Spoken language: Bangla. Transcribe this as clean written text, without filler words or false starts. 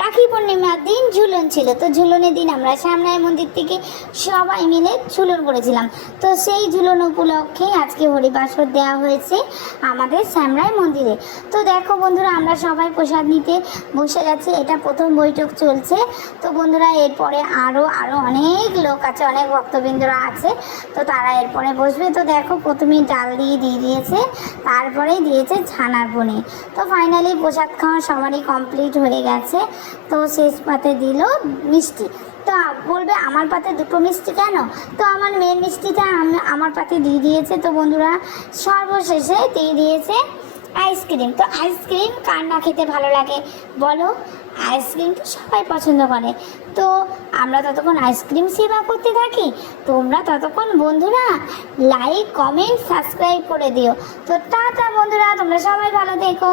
রাখি পূর্ণিমার দিন ঝুলন ছিল, তো ঝুলনের দিন আমরা শ্যামরায় মন্দির থেকে সবাই মিলে ঝুলন করেছিলাম। তো সেই ঝুলন উপলক্ষে আজকে হরিবাসর দেওয়া হয়েছে আমাদের শ্যামরায় মন্দিরে। তো দেখো বন্ধুরা, আমরা সবাই প্রসাদ নিতে বসে গেছি, এটা প্রথম বৈঠক চলছে। তো বন্ধুরা, এরপরে আরও অনেক লোক আছে, অনেক ভক্তবৃন্দরা আছে, তো তারা এরপরে বসবে। তো দেখো, প্রথমেই ডাল দিয়ে দিয়েছে, তারপরেই দিয়েছে ছানার পনির। তো ফাইনালি প্রসাদ খাওয়া সবারই কমপ্লিট হয়ে গেছে। তো শেষ পাতে দিল মিষ্টি। তো বলবে আমার পাতে দুটো মিষ্টি কেন? তো আমার মেন মিষ্টিটা আমার পাতে দিয়ে দিয়েছে। তো বন্ধুরা, সর্বশেষে দিয়ে দিয়েছে আইসক্রিম। তো আইসক্রিম কার না খেতে ভালো লাগে বলো? আইসক্রিম তো সবাই পছন্দ করে। তো আমরা ততক্ষণ আইসক্রিম সেবা করতে থাকি, তোমরা ততক্ষণ বন্ধুরা লাইক, কমেন্ট, সাবস্ক্রাইব করে দিও। তো টাটা বন্ধুরা, তোমরা সবাই ভালো থেকো।